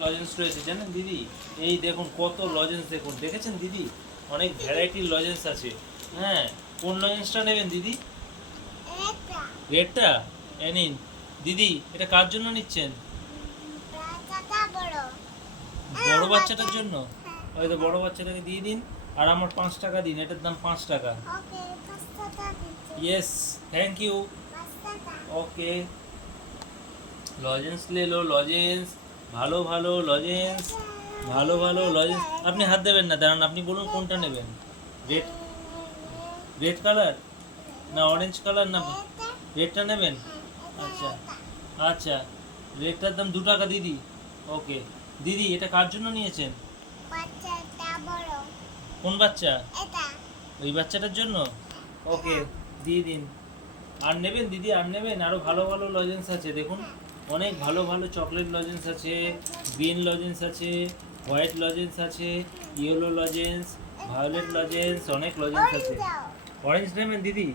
Lozenges রয়েছে জানেন দিদি? এই দেখুন কত লজেন্স, দেখুন দেখেছেন দিদি? অনেক ভ্যারাইটির লজেন্স আছে। হ্যাঁ, কোন লজেন্সটা নেবেন দিদি? এটা রেডটা? এ নিন দিদি, এটা কার জন্য নিচ্ছেন? বাচ্চাটা বড়। বড় বাচ্চা। বাচ্চাটার জন্য? হ্যাঁ। হয়তো বড় বাচ্চাটাকে দিয়ে দিন। আর আমার 5 টাকা দিন, এটার দাম 5 টাকা। ওকে, বাচ্চাটা দিচ্ছি। Yes, thank you. বাচ্চাটা। ওকে, লজেন্স লে লো, লজেন্স। ভালো ভালো লজেন্স, ভালো ভালো লজেন্স। আপনি হাত দেবেন না, দাঁড়ান, আপনি বলুন কোনটা নেবেন? রেড, রেড কালার না অরেঞ্জ কালার না এটা। রেডটা নেবেন? হ্যাঁ, আচ্ছা এটা। আচ্ছা, রেডটার দাম 2 টাকা দিদি। ওকে দিদি, এটা কার জন্য নিয়েছেন? বাচ্চাটা বড়। কোন বাচ্চা? এটা। ওই বাচ্চাটার জন্য? ওকে, দিয়ে দিন। আর নেবেন দিদি, আর নেবেন? আরও ভালো ভালো লজেন্স আছে দেখুন, অনেক ভালো ভালো চকলেট লজেন্স আছে, গ্রিন লজেন্স আছে, হোয়াইট লজেন্স আছে, ইয়েলো লজেন্স, ভায়োলেট লজেন্স, অনেক লজেন্স ওই আছে। দাও। অরেঞ্জ নেবেন দিদি?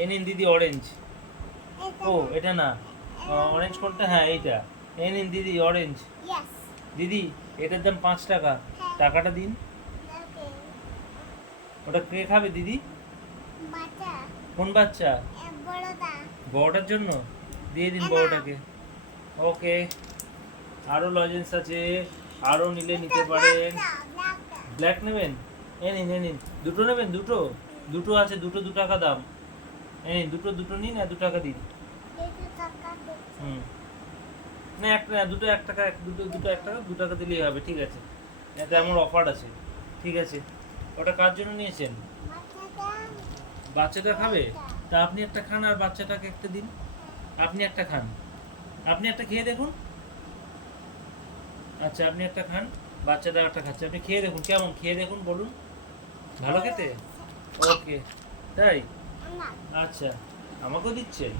এ নিন দিদি অরেঞ্জ। এটা ও না। এটা না, অরেঞ্জ কোনটা? হ্যাঁ এইটা। এ নিন দিদি অরেঞ্জ। Yes. দিদি, এটার দাম 5 টাকা, হ্যাঁ। টাকাটা দিন। ওকে। ওটা কে খাবে দিদি? বাচ্চা। কোন বাচ্চা? বড়টা। বড়টার জন্য? দিয়ে দিন না। বড়টাকে। ওকে, আরও লজেন্স আছে, আরও নিলে নিতে পারেন। ব্ল্যাকটা। ব্ল্যাক নেবেন? এ নিন এ নিন। দুটো নেবেন? দুটো, দুটো আছে, দুটো 2 টাকা দাম। এ নিন দুটো, দুটো নিন আর 2 টাকা দিন। দুটো টাকা দিচ্ছি। হুম, না একটা, দুটো 1 টাকা, দুটো দুটো 1 টাকা, 2 টাকা দিলেই হবে, ঠিক আছে। এতে আমার অফার আছে, ঠিক আছে। ওটা কার জন্য নিয়েছেন? বাচ্চাটা। বাচ্চাটা খাবে? তা আপনি একটা খান আর বাচ্চাটাকে একটা দিন। আপনি একটা খান, আপনি একটা খেয়ে দেখুন। আচ্ছা আপনি একটা খান, বাচ্চাটা একটা খাচ্ছে, আপনি খেয়ে দেখুন কেমন, খেয়ে দেখুন, বলুন ভালো খেতে? ওকে, তাই? না। আচ্ছা, আমাকেও দিচ্ছেন?